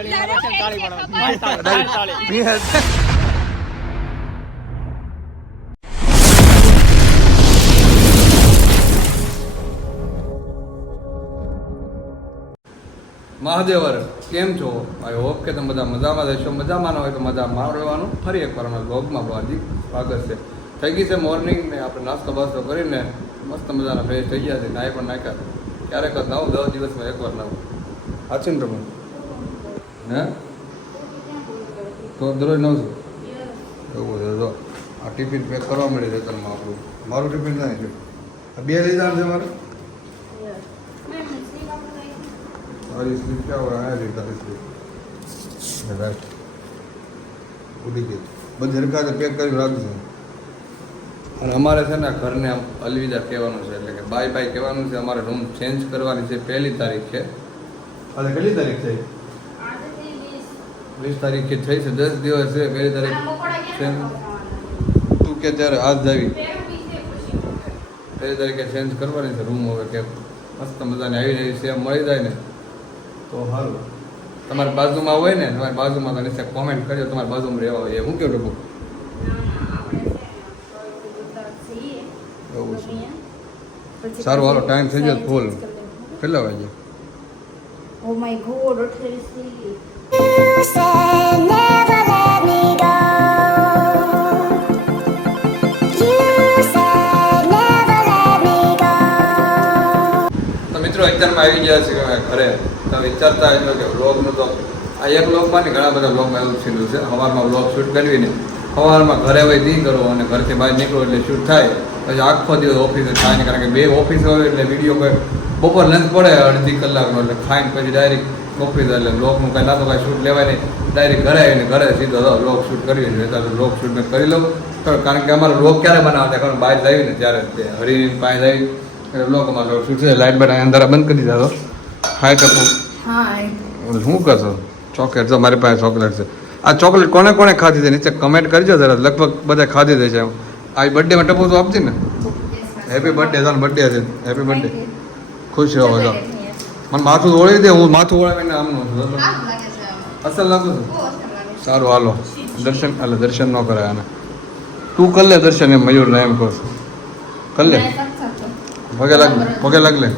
મહાદેવર કેમ છો? I hope કે તમે બધા મજામાં રહેશો. મજામાં ન હોય તો મજા માણવાનું. ફરી એકવાર અમારા બ્લોગમાં હાર્દિક સ્વાગત છે. થઈ ગઈ છે મોર્નિંગ ને આપણે નાસ્તો બાસ્તો કરીને મસ્ત મજાના ફ્રેશ થઈ ગયા છે. નાઈ પણ નાખ્યા. ક્યારેક જ નાવું, 10 દિવસમાં એકવાર નાવું. સાચું ને તમે? હે તો દરરોજ નવું છું એવું છે. જો આ ટિફિન પેક કરવા મળી રેતનમાં આપણું. મારું ટિફિન નહીં છે. આ 2 લઈ જવાનું છે મારે. તારી સ્લીપ ક્યાં હોય? આયા રહી તારી સ્લીપ. રાઈટ ઉડી ગઈ. બધી હરકાતે પેક કરી રાખજો. અને અમારે છે ને ઘરને આમ અલવિદા કહેવાનું છે, એટલે કે બાય બાય કહેવાનું છે. અમારે રૂમ ચેન્જ કરવાની છે. 1 તારીખે. આજે કેટલી તારીખ થઈ? 20 તારીખે થઈ છે. 10 દિવસ છે. 1 તારીખ તું કે ત્યારે આજ આવી 1 તારીખે ચેન્જ કરવાની છે રૂમ. હવે કે મસ્ત મજાની આવી રહી છે મળી જાય ને તો સારું. તમારી બાજુમાં હોય ને, તમારી બાજુમાં તો નીચે કોમેન્ટ કરજો તમારી બાજુમાં રહેવા હોય. હું કેવું ડબો એવું છે. સારું હાલો, ટાઈમ થઈ ગયો ફૂલ. કેટલા વાગે? Oh my god, really silly. You said never let me go. You said never let me go. તો મિત્રો અત્યારમાં આવી ગયા છે કે ઘરે. તો વિચારતા હતો કે વ્લોગનું તો આ એક વ્લોગમાં ને ઘણા બધા વ્લોગમાં એવું થયેલું છે. સવારમાં વ્લોગ શૂટ કરવીને સવારમાં ઘરે હોય દી કરો અને ઘરથી બહાર નીકળો એટલે શૂટ થાય. પછી આખો દિવસ ઓફિસે થાય ને, કારણ કે 2 ઓફિસ હોય એટલે વિડીયો કોઈ બપોર લંચ પડે અડધી કલાકનો, એટલે ખાઈને પછી ડાયરેક્ટ ઓફિસ. એટલે વ્લોગનું કાંઈ ના તો કાંઈ શૂટ લેવાય નહીં. ડાયરેક્ટ ઘરે આવીને ઘરે સીધો વ્લોગ શૂટ કરવી જોઈએ. તો વ્લોગ શૂટ મેં કરી લઉં. કારણ કે અમારો વ્લોગ ક્યારે બનાવતા કારણ બહાર લાવી ને ત્યારે તે હરીની પાસે આવી એટલે વ્લોગ અમારો શૂટ છે. લાઇટ બનાવી અંધારા બંધ કરી દીધા. તો હાય ટપુ. Hi. શું કરશો? ચોકલેટ તો મારી પાસે ચોકલેટ છે. આ ચોકલેટ કોને કોને ખાધી છે નીચે કમેન્ટ કરજો જરા. લગભગ બધા ખાધી દે છે. આ બર્થડેમાં ટપુ તો આપજે ને. Happy birthday. ચાલો બર્થડે છે. Happy birthday. ખુશ રહો. જો મને માથું ઓળી દે. હું માથું ઓળાવીને આમનું છું. અસલ લાગુ છું. સારું હાલો દર્શન. એટલે દર્શન ન કરાય આને. તું કર લે દર્શન. એમ મયુર એમ કહું છું. કર લે. પગે લાગ લે.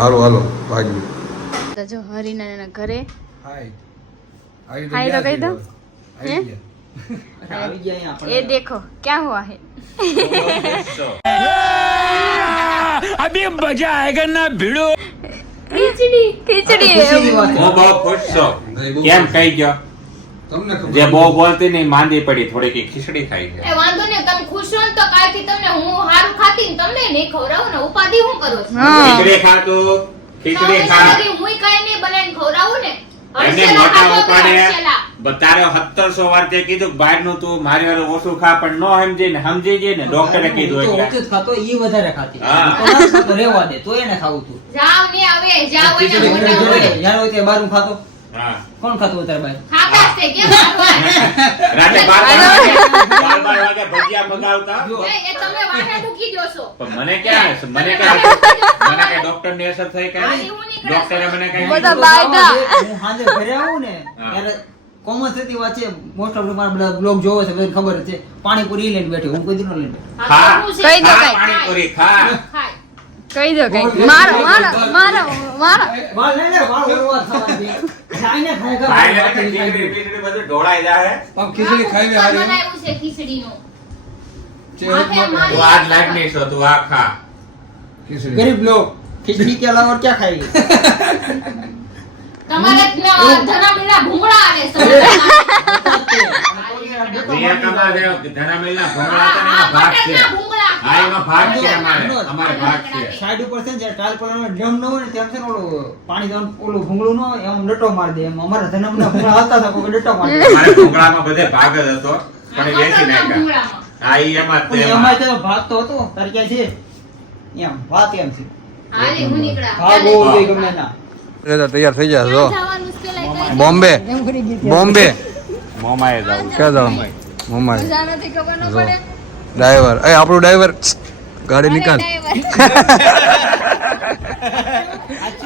હારું હાલો ભાગી. જો હરીના ઘરે હાય हाय तो कही दो ये देखो क्या हुआ है अभी मजा आएगा ना भिड़ो खिचड़ी હું બહુ ખુશ છું. કેમ કઈ ગયો? તમને ખબર જે બહુ બોલતી નહીં માંદી પડી થોડી કે ખીચડી ખાઈ છે. એ વાંધો નહીં, તમે ખુશ રહો ને તો કાલથી તમને હું હારું ખાતી ને તમને નહીં ખવડાવું ને ઉપાધિ હું કરું છું. ખીચડી ખાતું ખીચડી ખા હું કઈ નહીં બનાવીને ખવડાવું ને. એમને મોટા ઉપાડે તારે 1700 વાર તે કીધું કે બહારનું તું મારી વાળું ઓછું ખા, પણ નો સમજી ને સમજી જઈએ ને ડોક્ટરે કીધું એટલે ઓછું ખાતો ઈ વધારે ખાતી. હા. તો રેવા દે તો એને ખાવું તું. જાવ ને આવે જાવ ને મોટા જોડે હોય યાર હોય તે બારું ખાતો. હા કોણ ખાતું વધારે બાર? ખાતા છે કેમ મારવા રાતે 12 વાગે ભજીયા મગાવતા. એ તમે વાટા મૂકી દો છો. પણ મને કે ડોક્ટર ની અસર થઈ કઈ ડોક્ટરે મને કઈ બધા બાયડા. હું સાંજે ઘરે આવું ને ત્યારે કોમન થતી વાત છે. મોસ્ટ ઓફ મારા બધા બ્લોગ જોવે છે, બધાને ખબર છે. પાણીપુરી લઈને બેઠી, હું કોઈ દી ન લઈને બેઠી. ખા કઈ દો કઈ પાણીપુરી ખા. ખાય કઈ દો કઈ મારો મારો મારો મારો વાળ લઈને વાળ ઓળવા થવાની. ખાઈને ખાય ખાઈ લે ખાય એટલે ખીચડી બીચડી બધું ઢોળાઈ જાય. પણ ખીચડી ખાવી હારી બનાવ્યું છે ખીચડીનું. છે. તું આજ લાગની છો, તું આ ખા. ખીચડી ગરીબ લોગ खिचड़ी के अलावा और क्या खाएंगे? તમારે ધના મીના ભૂંગળા આવે છે. દયા કમા દેવ ધનામેલના ભોંગળા હતા ને એમાં ભાગ છે. હા એમાં ભાગ છે. અમારે ભાગ છે. સાઈડ ઉપર છે ને જે ટાલ પર ડ્રમ ન હોય ને તેમ છે ને ઓલું પાણી દઉં ઓલું ભૂંગળું ન હોય એમ ડટો મારી દે. એમ અમારા ધનામના ભૂંગળા હતા તો કોઈ ડટો મારી દે. અમારે ભોંગળામાં બધે ભાગ જ હતો પણ એ બેસી નાખ્યા. હા ઈ એમાં જ તે એમાં તો ભાગ તો હતો તારે ક્યાં છે એમ વાત એમ છે. હાલે હું નીકળા. ભાગ હોવો જોઈએ ગમે ના. તૈયાર થઈ જાય. જો જવાનું છે લઈ બોમ્બે બોમ્બે મોમાએ જાવું. ક્યાં જવાનું? મુંબઈ. જાણોથી ખબર ન પડે ડ્રાઈવર એ આપણું ડ્રાઈવર ગાડી નિકાલ.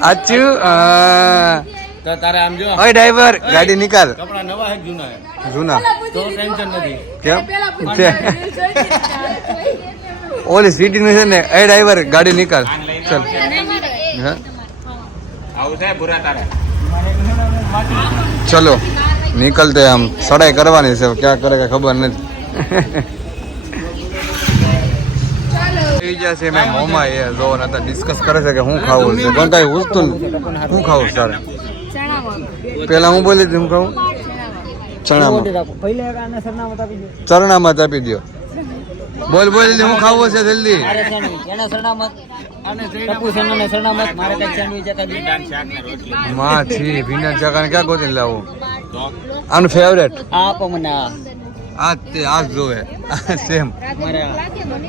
આચું તો તારે આમ જો ઓય ડ્રાઈવર ગાડી નિકાલ કપડા નવા હે કે જૂના હે જૂના તો ટેન્શન નથી કેમ ઓલી સીટી નું છે ને એ ડ્રાઈવર ગાડી નિકાલ ચલ હા આવું થાય બુરા તારે ચલો નીકળતે આમ સડાઈ કરવાની છે ક્યાં કરે કે ખબર નથી થઈ જશે મેં મોમાં એ જો નતા ડિસ્કસ કરે છે કે હું ખાવું છે પણ કઈ ઉસતું હું ખાવું તારે પેલા હું બોલી હતી હું ખાવું ચણામાં ચરણામાં આપી દો બોલ બોલ હું ખાવું છે જલ્દી માં છી ભીના ચકાને ક્યાં ગોતી લાવું આનું ફેવરેટ આ તે આ જોવે સેમ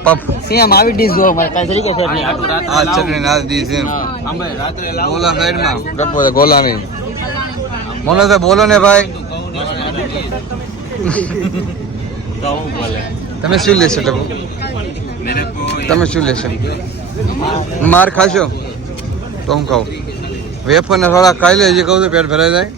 પફ સેમ આવી ડીશ જો મારે કાઈ તરીકે છે આ ચટણી ના દી સેમ ગોલા સાઈડ માં ગપ્પો છે ગોલા નહીં બોલો તો બોલો ને ભાઈ તો હું બોલે તમે શું લેશો ટપુ મેરે કો તમે શું લેશો માર ખાશો તો હું ખાઉં વેફર ને થોડા ખાઈ લેજે કહું તો પેટ ભરાઈ જાય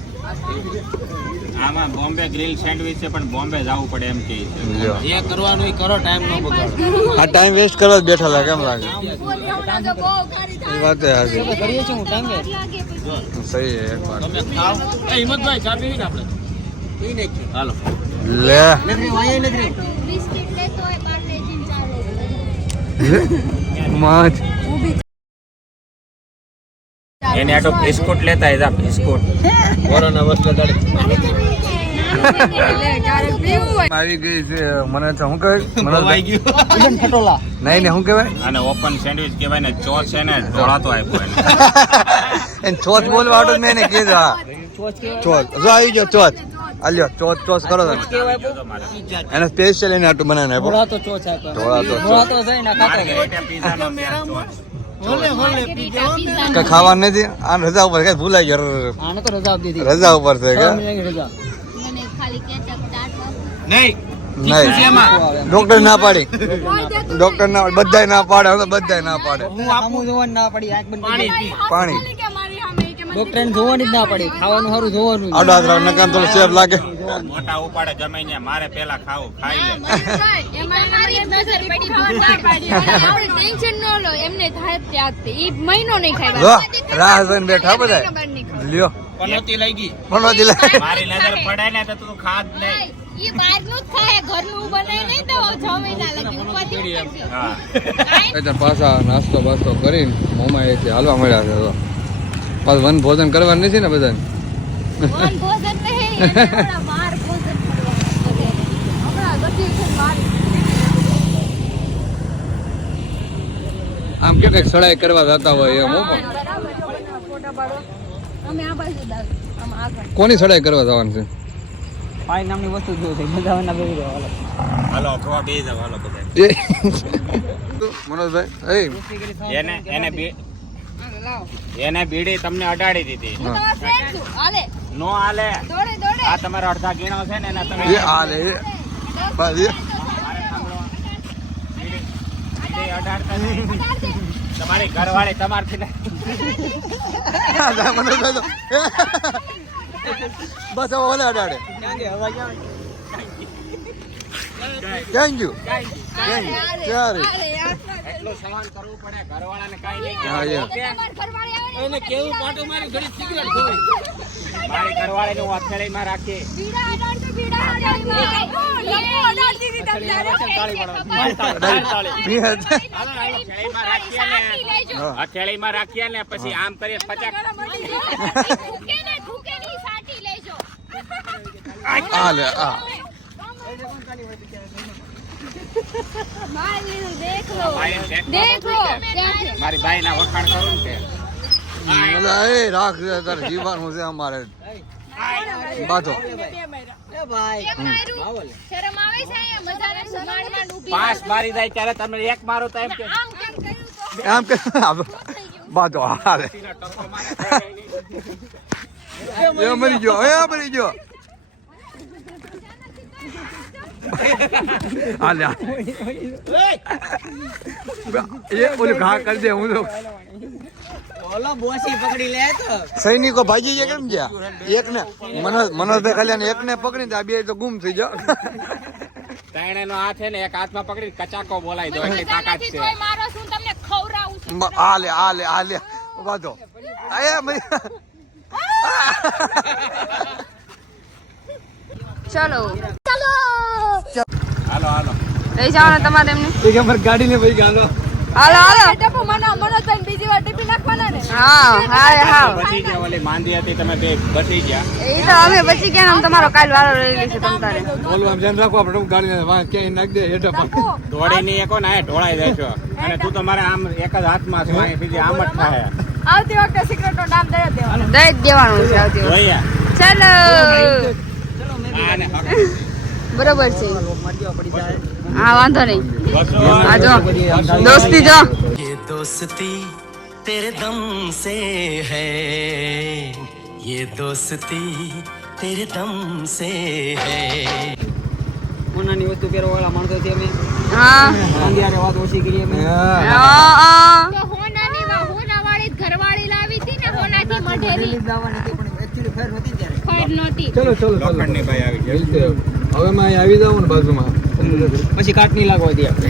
આમાં બોમ્બે ગ્રીલ સેન્ડવિચ છે પણ બોમ્બે જવું પડે એમ કે લ્યો જે કરવાનું એ કરો ટાઈમ ન બગાડો આ ટાઈમ વેસ્ટ કરવા જ બેઠા લાગે કેમ લાગે એ વાત હાજી કરીએ છીએ હું ટાઈમ સહી હે એક વાર તમે ખાઓ એ હિંમતભાઈ ચા પીવી ને આપણે પી ને હાલો લે માચ એને આટો બિસ્કુટ લેતા હતા બિસ્કુટ કોરોના વસ્તુ દાડી આવી ગઈ છે મને તો શું કહે મને આવી ગયું ફટોલા નહીં ને શું કહેવાય અને ઓપન સેન્ડવિચ કહેવાય ને ચોથ છે ને ઢોળાતો આપ્યો એને એને ચોથ બોલવા વાળો જ મેં એને કીધું હા ચોથ જો આવી ગયો ચોથ આલ્યો ચોથ ચોથ કરો તમે એને સ્પેશિયલ એને આટલું બનાવીને આપ્યો થોડા તો ચોચ આપ્યા થોડા તો થોડા તો જઈ ના ખાતા પીઝાનો કઈ ખાવાનું નથી આ રજા ઉપર કઈ ભૂલાઈ ગયો આને તો રજા આપી દીધી રજા ઉપર છે કે 6 મહિનાની રજા નહીં નહીં ડોક્ટર ના પાડી ડોક્ટર ના બધાય ના પાડે હવે તો બધાય ના પાડે હું આમું જોવાનું ના પડી આંખ બંધ કરી દીધી. પાણી ડોક્ટરને જોવાની જ ના પડી ખાવાનું સારું જોવાનું આડો હાથ રાખ નકામ થોડું સેફ લાગે મોટા ઉપાડે ગમે ને મારે પેલા ખાવું ખાઈ લે જો રાહ જોઈને બેઠા બધા લ્યો પનોતી લઈ ગઈ પણ દિલા મારી નજર પડે ને તો તું ખાત નહીં ઈ બહારનું જ ખાય, ઘરનું બનાય નહીં તો 6 મહિના લગી ઉપાધિ નહીં કરજો. હા એટલે પાછા નાસ્તો બાસ્તો કરીને મોમાં એ હાલવા મળ્યા છે તો પાછું વન ભોજન કરવાનું નથી ને બધાને વન ભોજન નહીં, એને હમણાં બહાર ભોજન કરવાનું બધે. હમણાં ગતિ છે બહાર. આમ કે કઈક સડાઈ કરવા જતા હોય એમ હો પણ. અમે આ બાજુ જ આવી. આમ આગળ કોની સડાઈ કરવા જવાનું છે પાણી નામની વસ્તુ જો છે મજાવાના બેહી રહ્યો હાલો ખવા બે જાવ હાલો બધા એ મનોજભાઈ એને એને એને બીડી તમને અડાડી દીધી તમારે friend છું. હાલે નો હાલે દોડે દોડે આ તમારા અડધા ગીણો છે ને એના તમે એ આ લે બસ એ બીડી અડાડતા નહીં. તમારી ઘરવાળી તમારથી નહીં. મનોજભાઈ તો બસ હવે ઓલા અડાડે થેન્ક યુ ક્યારે એટલું સહન કરવું પડે ઘરવાળાને કાંઈ નહીં હા યાર તમારે ઘરવાળી આવે ને એને કેવું પાટો મારી ઘડી સિગરેટ ખોઈ મારી ઘરવાળીને હું હથેળીમાં રાખી બીડા અડાડતો બીડા અડાડતો લપો અડાડતી હતી તમને હથેળીમાં રાખીએ ને પછી આમ કરીએ પચાક થૂકે ને થૂકે ની સાટી લેજો. આ લે આ મારી દેખ લો બાઈને check કરો દેખ લો કે ક્યાં છે મારી બાઈના વખાણ કરું ને કે અલા એ રાખ તારે જીવવાનું છે અમારે બાતો એ ભાઈ કેમ માર્યું? શરમ આવે છે અહીંયા મજાને સુમાડમાં ડૂબી. પાંચ મારી જાય ત્યારે તમે એક મારો તો એમ કે આમ કેમ કર્યું તો? આમ કે બાતો હાલે એ મરી ગયો એ મરી ગયો હાલે એ ઓલું ઘા કરી દે હું તો ઓલો બોસી પકડી લે તો સૈનિકો ભાગી ગયા કેમ ગયા? એકને મનોજભાઈ ખાલી એકને પકડીને આ બે તો ગુમ થઈ જાવ. તાણે નો હાથ છે ને એક હાથમાં પકડી કચાકો બોલાઈ દો એટલી તાકાત છે. તોય મારો શું તમને ખવડાવું છું. આ લે વાંધો આયા ભાઈ. ચલો હાલો હાલો લઈ જાઓ ને તમારે એમને. એક અમાર ગાડી ને ભાઈ ગાલો. હાલો હાલો. બીજી વાર ટિફિન નાખવાના ને હા. બચી ગયા ઓલી માંદી હતી તમે બે બચી ગયા. એ તો અમે બચી ગયા ને આમ તમારો કાલ વારો રહી લેશે તમ તારે. ઓલું આમ ધ્યાન રાખો આપણે ગાડી વાં ક્યાંય નાખ દે હેઠા પણ. દોડી નહીં એકો ને ઢોળાઈ જાય છો અને તું તો મારા આમ એક જ હાથમાં છે અહીં બીજી આમ જ થાય. આવતી વખતે સિક્રેટ નું નામ દઈ દેવાનું. દઈ જ દેવાનું છે આવતી વખતે. જોઈએ ચલો આને હક. બરોબર છે. મરજો પડી જાય હા વાંધો નહીં. બસો આ જો દોસ્તી જો. ये दोस्ती तेरे दम से है ये दोस्ती तेरे दम से है કોનાની વસ્તુ પહેરવા વાળા માણસો છે અમે હા અંધિયારે વાત ઓછી કરી અમે તો હોનાવાળી ઘરવાળી લાવી હતી ને હોનાથી મઢેલી લાવવાની હતી પણ એકચ્યુઅલી ફેર નહોતી ત્યારે ખબર નહોતી. ચલો લોખંડની ભાઈ આવી ગયા. હવે માં આવી જાવ ને બાજુમાં. પછી કાટ નહીં લાગવા દે આપણે